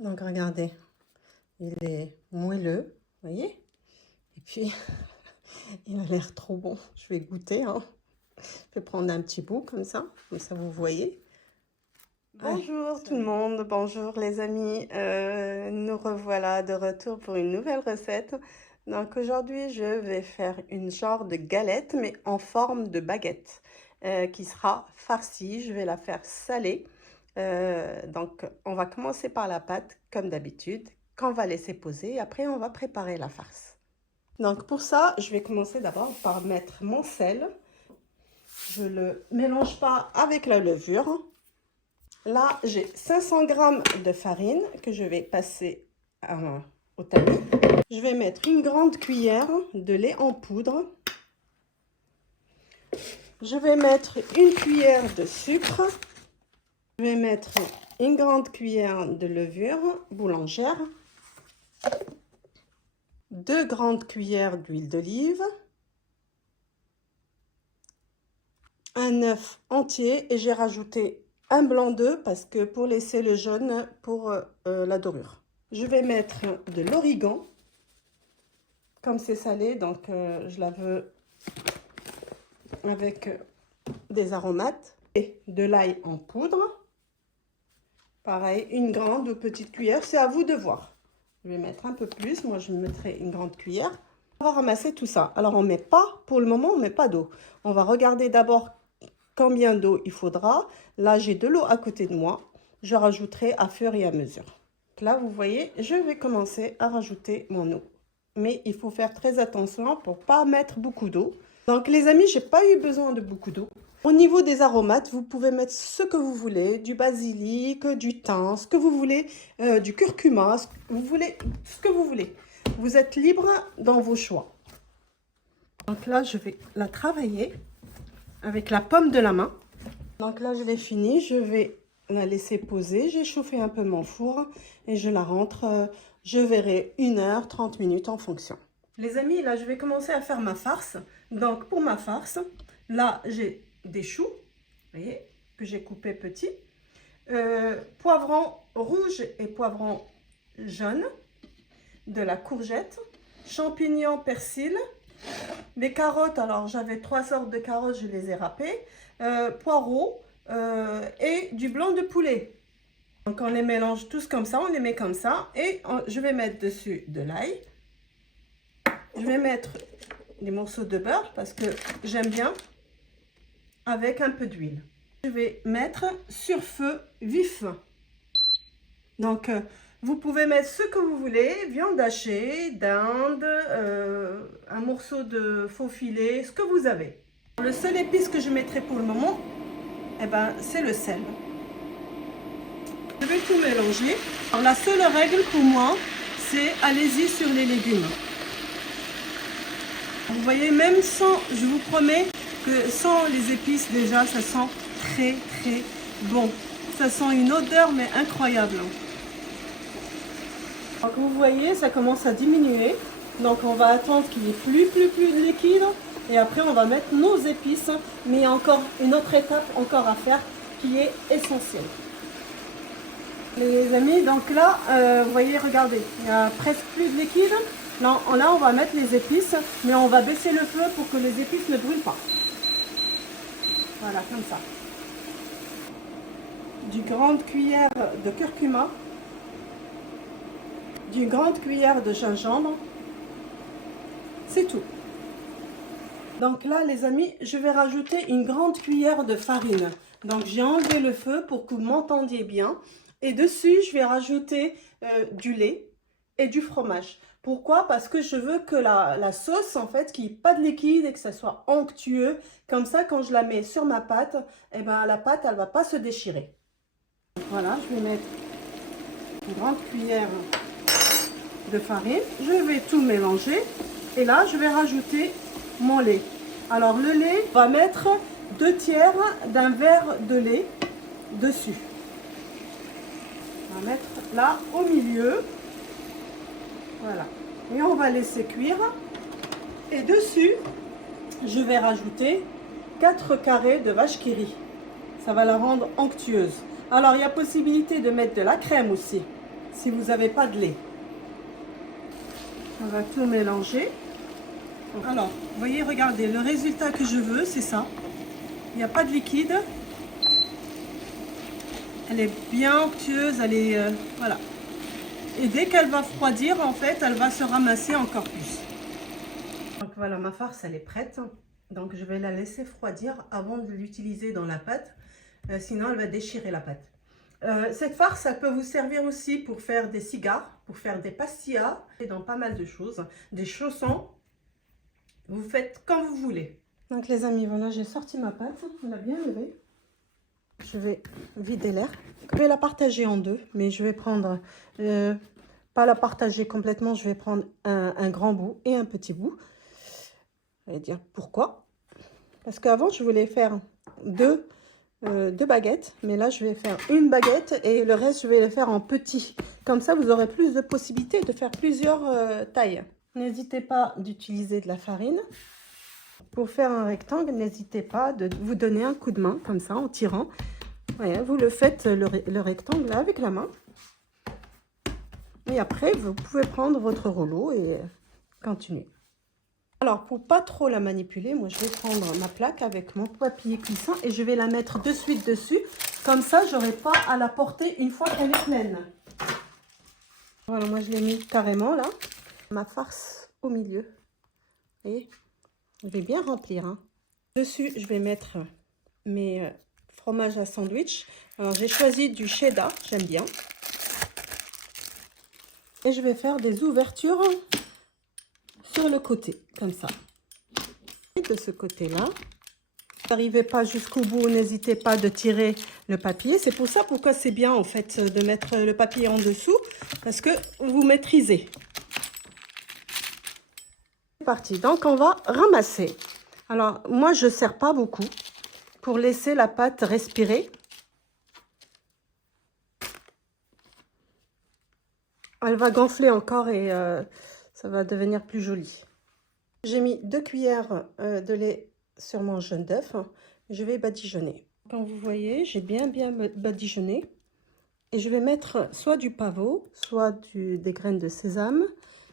Donc regardez, il est moelleux, vous voyez? Et puis, il a l'air trop bon. Je vais goûter, hein. Je vais prendre un petit bout comme ça vous voyez. Bonjour tout le monde, bonjour les amis, nous revoilà de retour pour une nouvelle recette. Donc aujourd'hui je vais faire une genre de galette mais en forme de baguette qui sera farcie. Je vais la faire salée. Donc on va commencer par la pâte comme d'habitude, qu'on va laisser poser, après on va préparer la farce. Donc pour ça je vais commencer d'abord par mettre mon sel. Je ne le mélange pas avec la levure. Là, j'ai 500 g de farine que je vais passer au tamis. Je vais mettre une grande cuillère de lait en poudre. Je vais mettre une cuillère de sucre. Je vais mettre une grande cuillère de levure boulangère. 2 grandes cuillères d'huile d'olive. Un œuf entier et j'ai rajouté un blanc d'œuf parce que pour laisser le jaune pour la dorure. Je vais mettre de l'origan. Comme c'est salé, donc je la veux avec des aromates. Et de l'ail en poudre. Pareil, une grande ou petite cuillère, c'est à vous de voir. Je vais mettre un peu plus, moi je mettrai une grande cuillère. On va ramasser tout ça. Alors on met pas, pour le moment on met pas d'eau. On va regarder d'abord combien d'eau il faudra. Là, j'ai de l'eau à côté de moi. Je rajouterai à fur et à mesure. Là, vous voyez, je vais commencer à rajouter mon eau. Mais il faut faire très attention pour pas mettre beaucoup d'eau. Donc, les amis, j'ai pas eu besoin de beaucoup d'eau. Au niveau des aromates, vous pouvez mettre ce que vous voulez. Du basilic, du thym, ce que vous voulez, du curcuma, ce que vous voulez. Vous êtes libre dans vos choix. Donc là, je vais la travailler avec la paume de la main. Donc là, je l'ai fini. Je vais la laisser poser. J'ai chauffé un peu mon four et je la rentre. Je verrai 1 heure, 30 minutes en fonction. Les amis, là, je vais commencer à faire ma farce. Donc, pour ma farce, là, j'ai des choux, vous voyez, que j'ai coupés petits. Poivrons rouges et poivrons jaunes. De la courgette. Champignons, persil. Les carottes, alors j'avais 3 sortes de carottes, je les ai râpées. Poireaux et du blanc de poulet. Donc on les mélange tous comme ça, on les met comme ça. Et je vais mettre dessus de l'ail. Je vais mettre des morceaux de beurre parce que j'aime bien avec un peu d'huile. Je vais mettre sur feu vif. Donc vous pouvez mettre ce que vous voulez, viande hachée, dinde, un morceau de faux filet, ce que vous avez. Le seul épice que je mettrai pour le moment, eh ben, c'est le sel. Je vais tout mélanger. Alors, la seule règle pour moi, c'est allez-y sur les légumes. Vous voyez, même sans, je vous promets que sans les épices déjà, ça sent très très bon. Ça sent une odeur mais incroyable. Donc vous voyez, ça commence à diminuer. Donc on va attendre qu'il y ait plus de liquide. Et après on va mettre nos épices. Mais il y a encore une autre étape encore à faire qui est essentielle. Les amis, donc là, vous voyez, regardez, il n'y a presque plus de liquide. Là, on va mettre les épices, mais on va baisser le feu pour que les épices ne brûlent pas. Voilà, comme ça. D'une grande cuillère de curcuma. D'une grande cuillère de gingembre. C'est tout. Donc là, les amis, je vais rajouter une grande cuillère de farine. Donc j'ai enlevé le feu pour que vous m'entendiez bien. Et dessus, je vais rajouter du lait et du fromage. Pourquoi? Parce que je veux que la sauce, en fait, qu'il n'y ait pas de liquide et que ça soit onctueux. Comme ça, quand je la mets sur ma pâte, eh ben, la pâte, elle ne va pas se déchirer. Voilà, je vais mettre une grande cuillère de farine. Je vais tout mélanger. Et là, je vais rajouter mon lait. Alors, le lait, on va mettre 2/3 d'un verre de lait dessus. On va mettre là au milieu. Voilà. Et on va laisser cuire. Et dessus, je vais rajouter 4 carrés de vache qui rit. Ça va la rendre onctueuse. Alors, il y a possibilité de mettre de la crème aussi. si vous n'avez pas de lait. On va tout mélanger. Alors, vous voyez, regardez, le résultat que je veux, c'est ça. Il n'y a pas de liquide. Elle est bien onctueuse, elle est... voilà. Et dès qu'elle va refroidir, en fait, elle va se ramasser encore plus. Donc voilà, ma farce, elle est prête. Donc je vais la laisser refroidir avant de l'utiliser dans la pâte. Sinon, elle va déchirer la pâte. Cette farce, elle peut vous servir aussi pour faire des cigares, pour faire des pastillas et dans pas mal de choses. Des chaussons. Vous faites quand vous voulez. Donc les amis, voilà, j'ai sorti ma pâte. On l'a bien levée. Je vais vider l'air. Je vais la partager en deux, mais je vais prendre, pas la partager complètement, je vais prendre un grand bout et un petit bout. Vous allez dire pourquoi? Parce qu'avant, je voulais faire deux baguettes, mais là, je vais faire une baguette et le reste, je vais les faire en petits. Comme ça, vous aurez plus de possibilités de faire plusieurs tailles. N'hésitez pas d'utiliser de la farine. Pour faire un rectangle, n'hésitez pas de vous donner un coup de main, comme ça, en tirant. Ouais, vous le faites, le rectangle, là, avec la main. Et après, vous pouvez prendre votre rouleau et continuer. Alors, pour pas trop la manipuler, moi, je vais prendre ma plaque avec mon papier cuisson et je vais la mettre de suite dessus. Comme ça, j'aurai pas à la porter une fois qu'elle est pleine. Voilà, moi, je l'ai mis carrément, là. Ma farce au milieu. Et je vais bien remplir. Hein. Dessus, je vais mettre mes fromages à sandwich. Alors, j'ai choisi du cheddar, j'aime bien. Et je vais faire des ouvertures sur le côté, comme ça. Et de ce côté-là. Si vous n'arrivez pas jusqu'au bout, n'hésitez pas de tirer le papier. C'est pour ça pourquoi c'est bien, en fait, de mettre le papier en dessous. Parce que vous maîtrisez. C'est parti. Donc, on va ramasser. Alors, moi, je ne serre pas beaucoup pour laisser la pâte respirer. Elle va gonfler encore et ça va devenir plus joli. J'ai mis 2 cuillères de lait sur mon jaune d'œuf. Je vais badigeonner. Comme vous voyez, j'ai bien badigeonné. Et je vais mettre soit du pavot, soit des graines de sésame,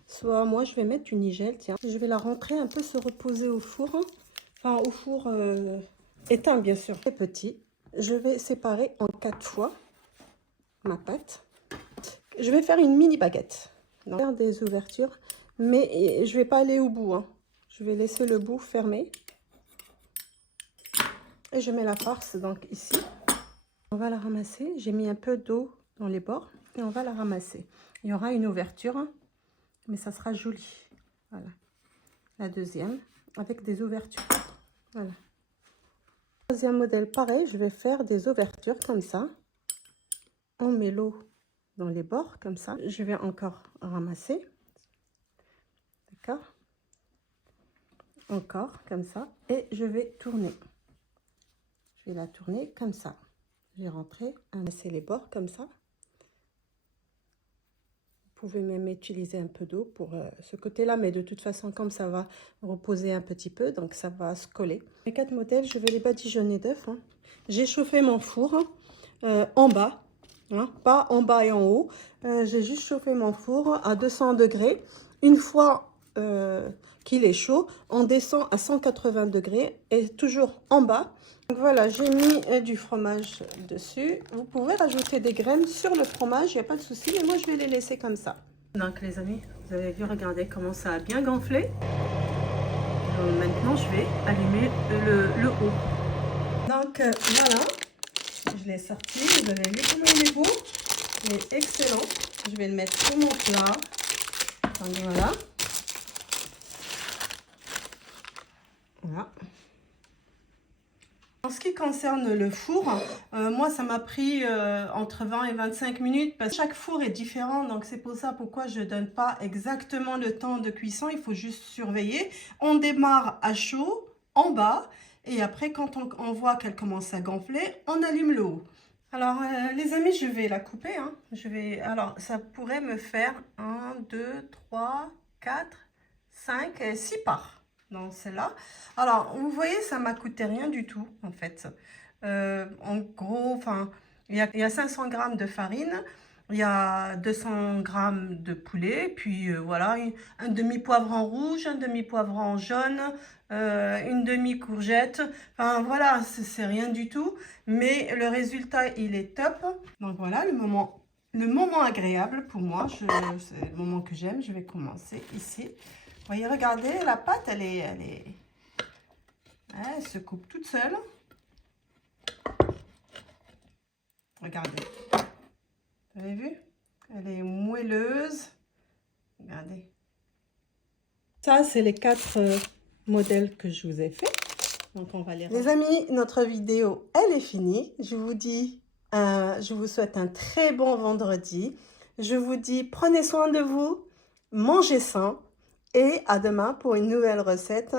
soit moi je vais mettre du nigel. Tiens, je vais la rentrer un peu se reposer au four. Enfin, au four éteint, bien sûr. C'est petit. Je vais séparer en 4 fois ma pâte. Je vais faire une mini baguette. Donc, faire des ouvertures, mais je vais pas aller au bout. Hein. Je vais laisser le bout fermé. Et je mets la farce donc ici. On va la ramasser. J'ai mis un peu d'eau dans les bords et on va la ramasser. Il y aura une ouverture, hein, mais ça sera joli. Voilà. La deuxième avec des ouvertures. Voilà. Troisième modèle, pareil, je vais faire des ouvertures comme ça. On met l'eau dans les bords comme ça. Je vais encore ramasser. D'accord? Encore comme ça. Et je vais tourner. Je vais la tourner comme ça. Je vais rentrer, ramasser les bords comme ça. Vous pouvez même utiliser un peu d'eau pour ce côté-là, mais de toute façon, comme ça va reposer un petit peu, donc ça va se coller. Les 4 modèles, je vais les badigeonner d'œufs. Hein. J'ai chauffé mon four en bas, hein, pas en bas et en haut. J'ai juste chauffé mon four à 200 degrés. Une fois qu'il est chaud, on descend à 180 degrés et toujours en bas. Donc voilà, j'ai mis du fromage dessus. Vous pouvez rajouter des graines sur le fromage, il n'y a pas de souci, mais moi je vais les laisser comme ça. Donc les amis, vous avez vu, regardez comment ça a bien gonflé. Donc, maintenant je vais allumer le haut. Donc voilà, je l'ai sorti, vous avez vu comment il est beau, il est excellent. Je vais le mettre sur mon plat. Donc voilà. Voilà. En ce qui concerne le four, moi ça m'a pris entre 20 et 25 minutes parce que chaque four est différent, donc c'est pour ça pourquoi je ne donne pas exactement le temps de cuisson, il faut juste surveiller. On démarre à chaud en bas et après quand on voit qu'elle commence à gonfler, on allume le haut. Alors les amis, je vais la couper, hein. Alors ça pourrait me faire 1, 2, 3, 4, 5, 6 parts. Dans celle-là. Alors, vous voyez, ça m'a coûté rien du tout, en fait. En gros, enfin, il y a 500 grammes de farine. Il y a 200 grammes de poulet, puis voilà, un demi-poivron rouge, un demi-poivron jaune, une demi-courgette. Enfin voilà, c'est rien du tout, mais le résultat, il est top. Donc voilà, le moment agréable pour moi, c'est le moment que j'aime. Je vais commencer ici. Vous voyez, regardez, la pâte, elle se coupe toute seule. Regardez. Vous avez vu? Elle est moelleuse. Regardez. Ça, c'est les 4 modèles que je vous ai fait. Donc, on va les amis, notre vidéo, elle est finie. Je vous dis, je vous souhaite un très bon vendredi. Je vous dis, prenez soin de vous, mangez sain et à demain pour une nouvelle recette